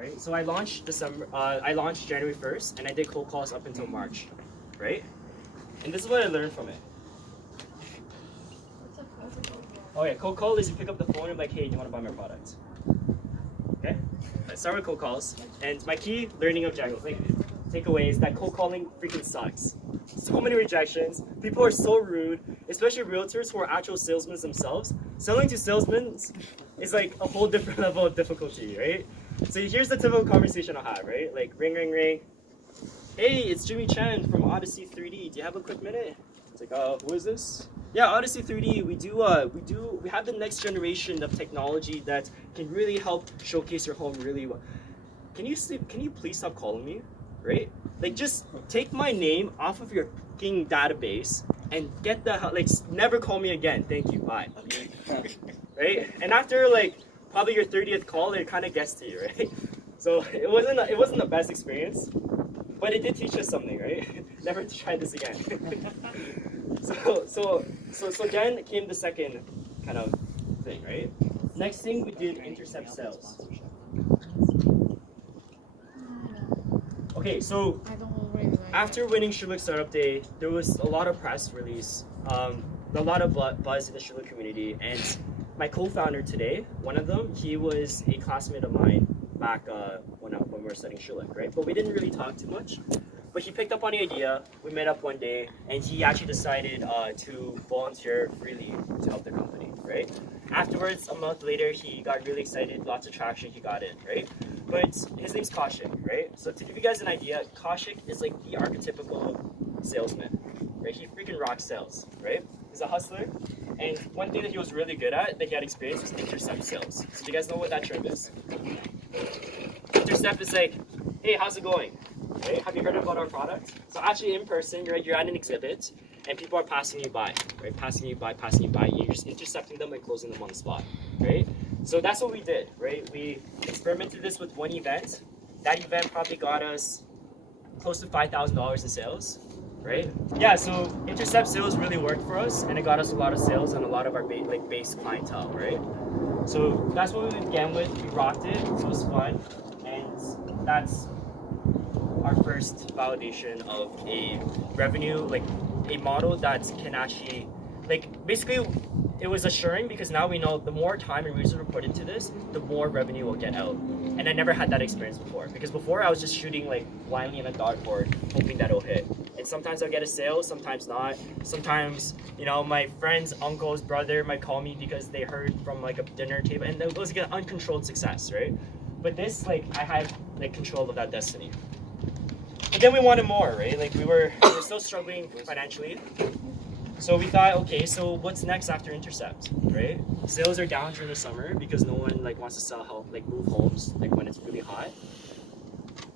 right? So I launched January 1st, and I did cold calls up until March, right? And this is what I learned from it. Oh yeah, cold call is you pick up the phone and like, hey, do you want to buy my product? Okay. I start with cold calls, and my key learning objective, like takeaway, is that cold calling freaking sucks. So many rejections. People are so rude, especially realtors who are actual salesmen themselves. Selling to salesmen is like a whole different level of difficulty, right? So here's the typical conversation I'll have, right? Like ring, ring, ring. Hey, it's Jimmy Chen from Odyssey 3D. Do you have a quick minute? It's like, who is this? Yeah, Odyssey 3D. We have the next generation of technology that can really help showcase your home really well. Can you please stop calling me? Right? Like, just take my name off of your fucking database and get the hell, like, never call me again. Thank you. Bye. Right? And after like probably your 30th call, it kind of gets to you, right? So it wasn't the best experience, but it did teach us something, right? Never to try this again. so then came the second kind of thing, right? Next thing we did intercept sales. Okay, so after winning Shuluk Startup Day, there was a lot of press release, a lot of buzz in the Shuluk community, and my co-founder today, one of them, he was a classmate of mine back when we were studying Shuluk, right? But we didn't really talk too much. But he picked up on the idea. We met up one day, and he actually decided to volunteer freely to help the company, right? Afterwards, a month later, he got really excited, lots of traction, he got in, right? But his name's Kaushik, right? So to give you guys an idea, Kaushik is like the archetypical salesman, right? He freaking rocks sales, right? He's a hustler, and one thing that he was really good at, that he had experience, was intercept sales. So do you guys know what that term is? Intercept is like, hey, how's it going? Right? Have you heard about our product? So actually in person, right, you're at an exhibit, and people are passing you by, right? Passing you by, you're just intercepting them and closing them on the spot, right? So that's what we did, right? We experimented this with one event. That event probably got us close to $5,000 in sales, right? Yeah, so intercept sales really worked for us, and it got us a lot of sales and a lot of our base clientele, right? So that's what we began with. We rocked it. It was fun, and that's our first validation of a revenue, like a model that can actually, like, basically it was assuring, because now we know the more time and resources we put into this, the more revenue we'll get out. And I never had that experience before, because before I was just shooting like blindly in a dartboard, hoping that it'll hit. And sometimes I'll get a sale, sometimes not. Sometimes, you know, my friend's uncle's brother might call me because they heard from like a dinner table, and it was like an uncontrolled success, right? But this, like, I had like control of that destiny. But then we wanted more, right? Like we were still struggling financially. So we thought, okay, so what's next after Intercept, right? Sales are down during the summer because no one like wants to sell home, like move homes, like when it's really hot.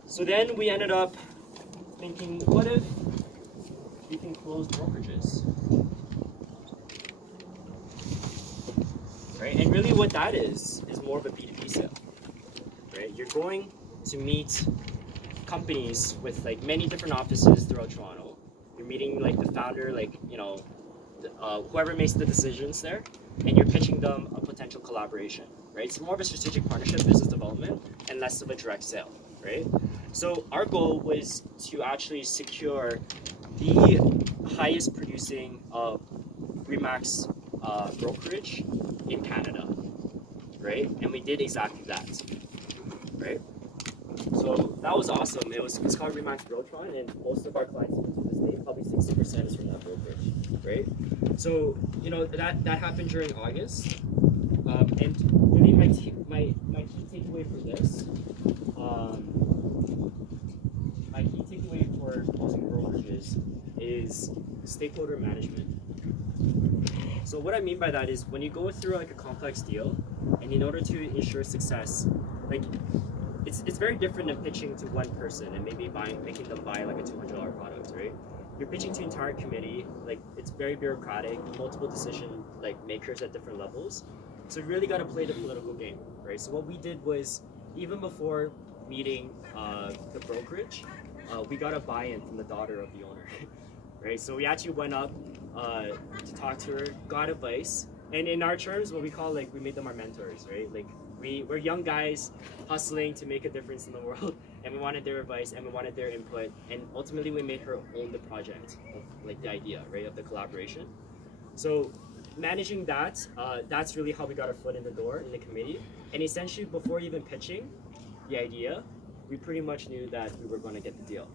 So then we ended up thinking, what if we can close brokerages? Right? And really what that is more of a B2B sale, right? You're going to meet companies with like many different offices throughout Toronto. You're meeting like the founder, like, you know, whoever makes the decisions there, and you're pitching them a potential collaboration, right? It's more of a strategic partnership, business development, and less of a direct sale, right? So our goal was to actually secure the highest producing Remax brokerage in Canada, right? And we did exactly that, right? So that was awesome. It's called Remax Brotron, and most of our clients to this day, probably 60% is from that brokerage, right? So, you know, that happened during August, and really my key takeaway for this, my key takeaway for closing brokerages is stakeholder management. So what I mean by that is when you go through like a complex deal, and in order to ensure success, like it's very different than pitching to one person and maybe making them buy like a $200 product, right? You're pitching to an entire committee, like it's very bureaucratic, multiple decision like makers at different levels. So you really got to play the political game, right? So what we did was, even before meeting the brokerage, we got a buy-in from the daughter of the owner, right? So we actually went up to talk to her, got advice, And in our terms, what we call like we made them our mentors, right? Like we're young guys hustling to make a difference in the world, and we wanted their advice and we wanted their input, and ultimately we made her own the project, like the idea, right, of the collaboration. So managing that, that's really how we got our foot in the door in the committee. And essentially, before even pitching the idea, we pretty much knew that we were going to get the deal,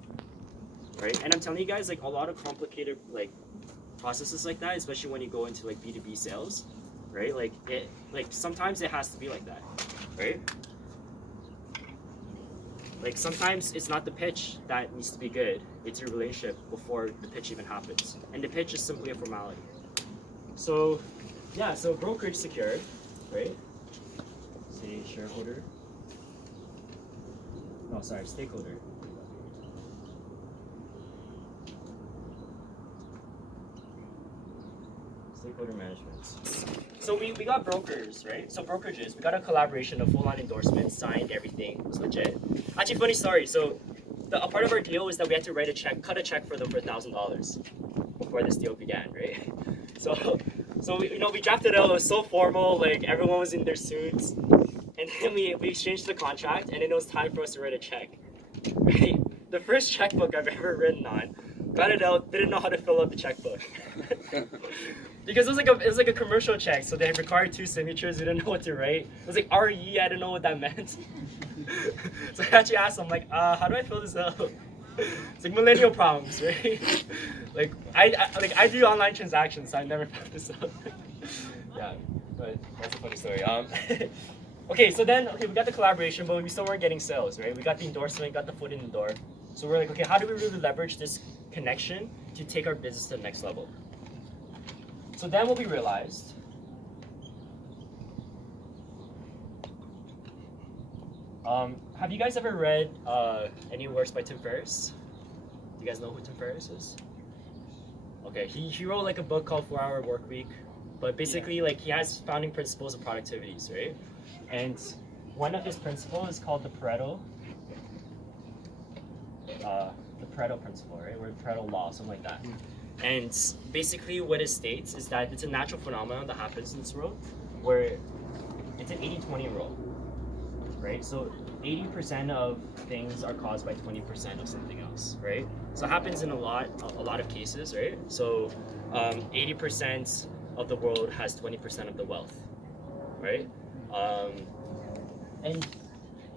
right? And I'm telling you guys, like a lot of complicated like processes like that, especially when you go into like B2B sales, right? Like sometimes it has to be like that, right? Like sometimes it's not the pitch that needs to be good, it's your relationship before the pitch even happens. And the pitch is simply a formality. So yeah, so brokerage secured, right? Say shareholder. No, sorry, stakeholder. Stakeholder management. So we got brokers, right? So brokerages, we got a collaboration, a full-on endorsement, signed, everything was legit. Actually, funny story. So a part of our deal was that we had to write a check, cut a check for them for $1,000 before this deal began, right? So we drafted it out. It was so formal, like everyone was in their suits, and then we exchanged the contract, and then it was time for us to write a check. Right? The first checkbook I've ever written on, got it out, didn't know how to fill out the checkbook. Because it was like a commercial check, so they required 2 signatures. We didn't know what to write. It was like RE. I didn't know what that meant. So I actually asked them, like, how do I fill this out? It's like millennial problems, right? like I do online transactions, so I never found this out. Yeah, but that's a funny story. Okay, so then we got the collaboration, but we still weren't getting sales, right? We got the endorsement, got the foot in the door. So we're like, okay, how do we really leverage this connection to take our business to the next level? So then what we realized, have you guys ever read any works by Tim Ferriss? Do you guys know who Tim Ferriss is? Okay, he wrote like a book called 4-Hour Workweek, but basically like he has founding principles of productivities, right? And one of his principles is called the Pareto principle, right? Or Pareto law, something like that. And basically what it states is that it's a natural phenomenon that happens in this world where it's an 80-20 rule, right? So 80% of things are caused by 20% of something else, right? So it happens in a lot of cases, right? So 80% of the world has 20% of the wealth, right? And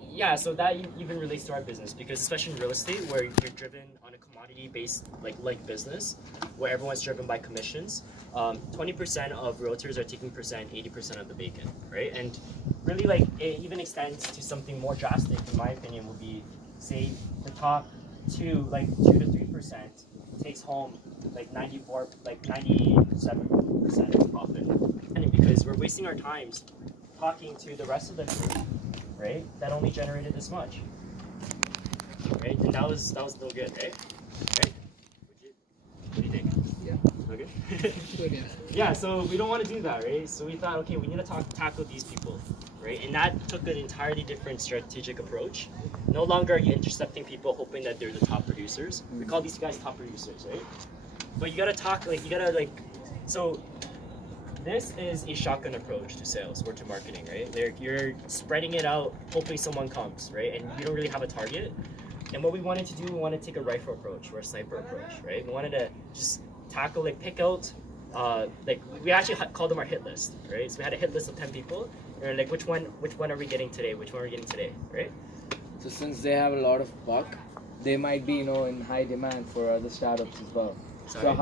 yeah, so that even relates to our business, because especially in real estate, where you're driven on a commodity-based like business, where everyone's driven by commissions, 20% of realtors are taking 80% of the bacon, right? And really, like, it even extends to something more drastic, in my opinion, would be, say, the top 2 to 3% takes home like 97% of the profit. And because we're wasting our times talking to the rest of the group, right, that only generated this much, right? And that was no good, right? Right? What do you think? Yeah. Okay. Good, yeah. Yeah, so we don't want to do that, right? So we thought, okay, we need to tackle these people, right? And that took an entirely different strategic approach. No longer are you intercepting people hoping that they're the top producers. We call these guys top producers, right? But you gotta talk, so this is a shotgun approach to sales or to marketing, right? You're spreading it out, hoping someone comes, right? And you don't really have a target. And what we wanted to do, we wanted to take a rifle approach or a sniper approach, right? We wanted to just tackle, pick out, we actually called them our hit list, right? So we had a hit list of 10 people, and like, which one are we getting today? Which one are we getting today, right? So since they have a lot of buck, they might be, in high demand for other startups as well. Sorry.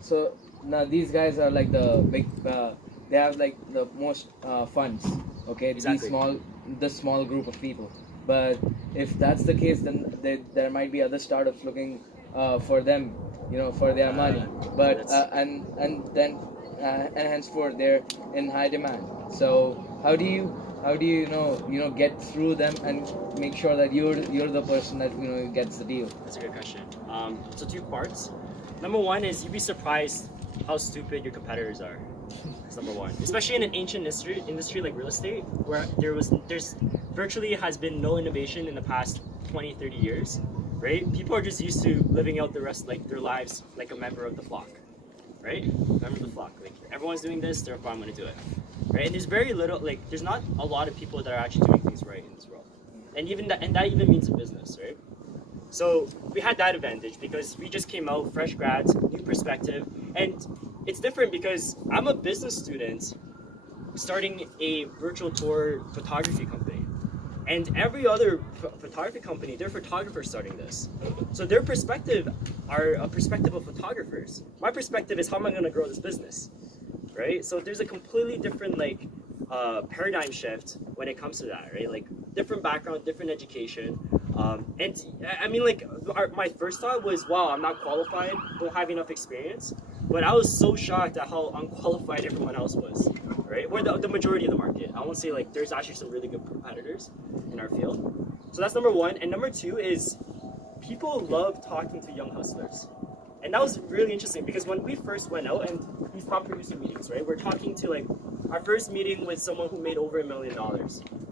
So now these guys are like the big, they have like the most funds, okay? Exactly. The small group of people. But if that's the case, then there might be other startups looking for them, for their money. But and henceforth they're in high demand. So how do you get through them and make sure that you're the person that gets the deal? That's a good question. So 2 parts. Number 1 is you'd be surprised how stupid your competitors are. That's number 1. Especially in an ancient industry like real estate, where there's virtually has been no innovation in the past 20-30 years, right? People are just used to living out the rest their lives like a member of the flock, right? Remember the flock. Like everyone's doing this, therefore I'm gonna do it, right? And there's very little, like there's not a lot of people that are actually doing things right in this world, and that even means a business, right? So we had that advantage because we just came out, fresh grads, new perspective, and it's different because I'm a business student starting a virtual tour photography company. And every other photography company, they're photographers starting this. So their perspective are a perspective of photographers. My perspective is how am I going to grow this business, right? So there's a completely different paradigm shift when it comes to that, right? Like different background, different education. And I mean, like my first thought was, wow, I'm not qualified, don't have enough experience. But I was so shocked at how unqualified everyone else was, right? We're the majority of the market. I won't say like there's actually some really good competitors in our field. So that's number one. And number two is people love talking to young hustlers. And that was really interesting because when we first went out and these top producer meetings, right? We're talking to like our first meeting with someone who made over $1 million,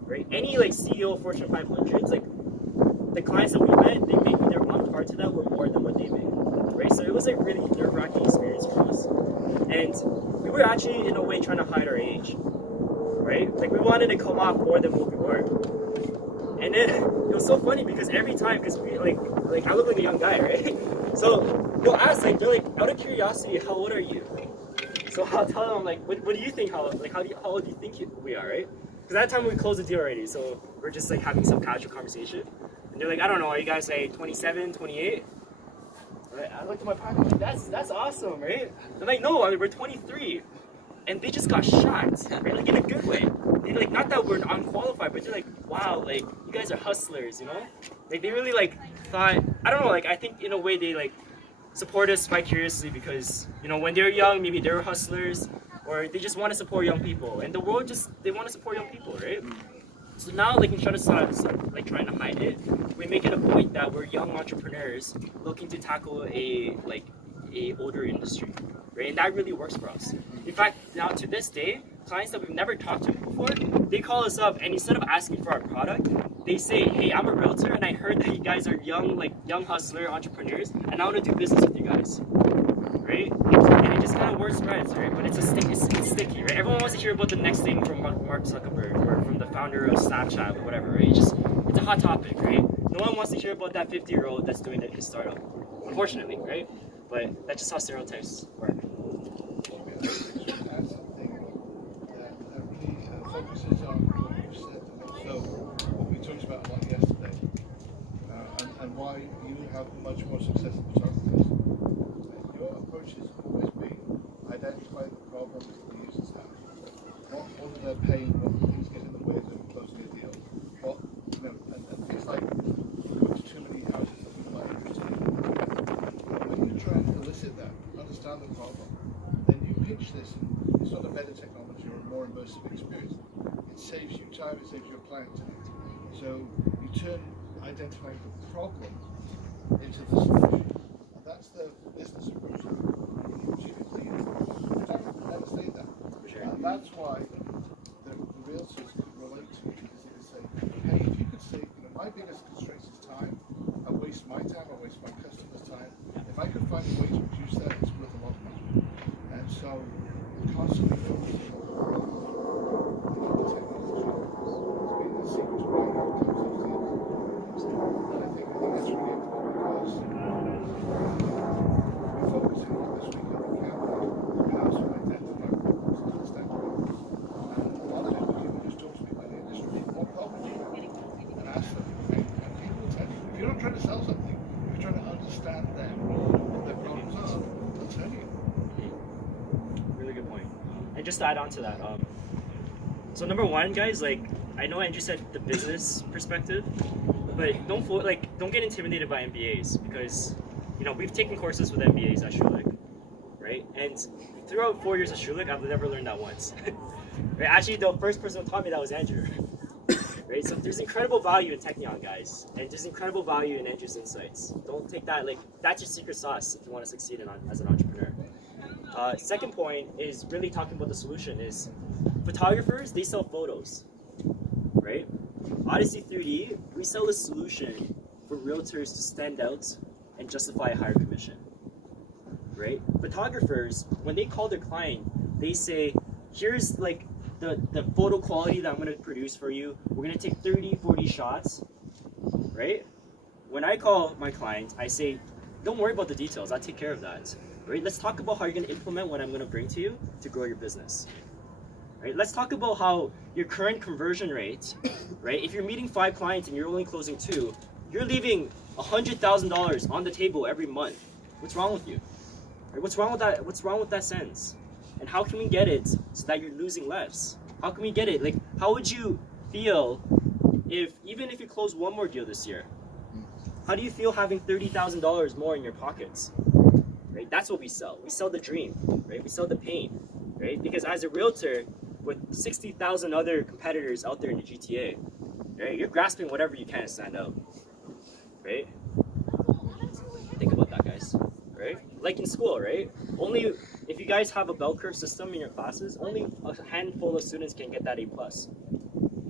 right? Any like CEO of Fortune 500s, like the clients that we met, they're on par to that were more than what they made, right? So it was a really nerve-wracking experience for us. And we were actually in a way trying to hide our age, right? Like we wanted to come off more than what we were. And then it was so funny because every time, because we like I look like a young guy, right? So they'll ask, like they're like, out of curiosity, how old are you? So I'll tell them like, what do you think? How old do you think we are, right? Because that time we closed the deal already, so we're just like having some casual conversation. And they're like, I don't know, are you guys like 27, 28? Right? I looked at my pocket, like, that's awesome, right? I'm like, no, we're 23. And they just got shocked, right? Like in a good way. They like, not that we're unqualified, but they're like, wow, like you guys are hustlers, you know? Like they really like thought, I don't know, like I think in a way they like support us vicariously because, you know, when they're young, maybe they're hustlers or they just want to support young people. And the world just, they want to support young people, right? So now, like, instead of like trying to hide it, we make it a point that we're young entrepreneurs looking to tackle a older industry, right? And that really works for us. In fact, now to this day, clients that we've never talked to before, they call us up and instead of asking for our product, they say, "Hey, I'm a realtor and I heard that you guys are young hustler entrepreneurs, and I want to do business with you guys." Right? And it just kind of word spreads, right? But it's sticky, right? Everyone wants to hear about the next thing from Mark Zuckerberg or from the founder of Snapchat or whatever, right? It's a hot topic, right? No one wants to hear about that 50-year-old that's doing his startup, unfortunately, right? But that's just how stereotypes work. Focuses on what you said and also what we talked about a lot yesterday, and why you have much more success in photographers. Your approach has always been identify the problem the users have. What are their pain? What things get in the way of them closing a deal? What, you know, and things like going to too many houses that people are interested in. But when you try and elicit that, understand the problem, then you pitch this. It's not a better technology or a more immersive experience. It saves you time, it saves your client time. So you turn identifying the problem into the solution. And that's the business approach. Typically, you never say that. And that's why the realtors could relate to you because they could say, hey, if you could say, you know, my biggest constraint is time. I waste my time, I waste my customers' time. If I could find a way to reduce that, it's worth a lot of money. And so constantly focusing on the technology has been the secret to why you have those deals. And I think that's really important because we're focusing on this weekend on Canada, we also identify problems and understand problems. And a lot of it we just talk to people in the industry, what problem do you have? And ask them. And people will tell you. If you're not trying to sell something, if you're trying to understand them, what their problems are, they'll tell you. Really good point. And just to add on to that, so number one, guys, like I know Andrew said the business perspective, but don't get intimidated by MBAs because you know we've taken courses with MBAs at Schulich, right? And throughout 4 years at Schulich, I've never learned that once. Right? Actually, the first person who taught me that was Andrew. Right? So there's incredible value in Technion, guys, and there's incredible value in Andrew's insights. Don't take that that's your secret sauce if you want to succeed as an entrepreneur. Second point is really talking about the solution is photographers, they sell photos, right? Odyssey 3D, we sell a solution for realtors to stand out and justify a higher commission, right? Photographers, when they call their client, they say, here's like the photo quality that I'm gonna produce for you. We're gonna take 30, 40 shots, right? When I call my client, I say, don't worry about the details, I'll take care of that. Right? Let's talk about how you're gonna implement what I'm gonna bring to you to grow your business. Right? Let's talk about how your current conversion rate, right? If you're meeting 5 clients and you're only closing 2, you're leaving $100,000 on the table every month. What's wrong with you? Right? What's wrong with that? What's wrong with that sense? And how can we get it so that you're losing less? How can we get it? Like, how would you feel if, even if you close one more deal this year, how do you feel having $30,000 more in your pockets? Right? That's what we sell. We sell the dream, right? We sell the pain, right? Because as a realtor, with 60,000 other competitors out there in the GTA, right? You're grasping whatever you can to stand out, right? Think about that, guys, right? Like in school, right? Only if you guys have a bell curve system in your classes, only a handful of students can get that A+,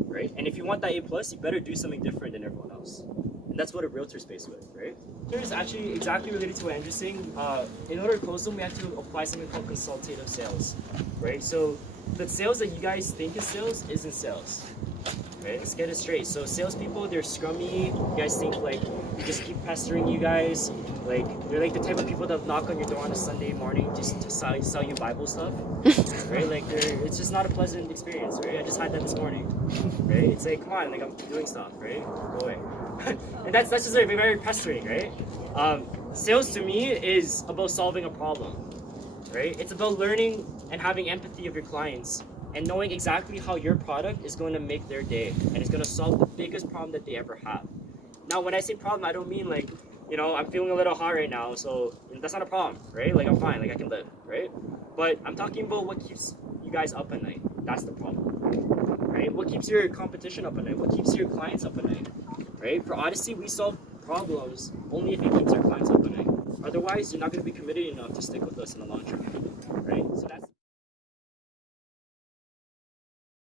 right? And if you want that A+, you better do something different than everyone else. And that's what a realtor's faced with, right? Here's actually exactly related to what Andrew's saying. In order to close them, we have to apply something called consultative sales, right? So the sales that you guys think is sales isn't sales, right? Let's get it straight. So salespeople, they're scrummy. You guys think like we just keep pestering you guys. Like they're like the type of people that knock on your door on a Sunday morning just to sell you Bible stuff, right? Like it's just not a pleasant experience, right? I just had that this morning, right? It's like, come on, like I'm doing stuff, right? Go away. And that's just very, very pestering, right? Sales to me is about solving a problem, right? It's about learning and having empathy of your clients and knowing exactly how your product is going to make their day and it's going to solve the biggest problem that they ever have. Now, when I say problem, I don't mean like, you know, I'm feeling a little hot right now, so that's not a problem, right? Like I'm fine, like I can live, right? But I'm talking about what keeps you guys up at night. That's the problem, right? What keeps your competition up at night? What keeps your clients up at night? Right? For Odyssey, we solve problems only if it keeps our clients up at night. Otherwise, you're not going to be committed enough to stick with us in the long term.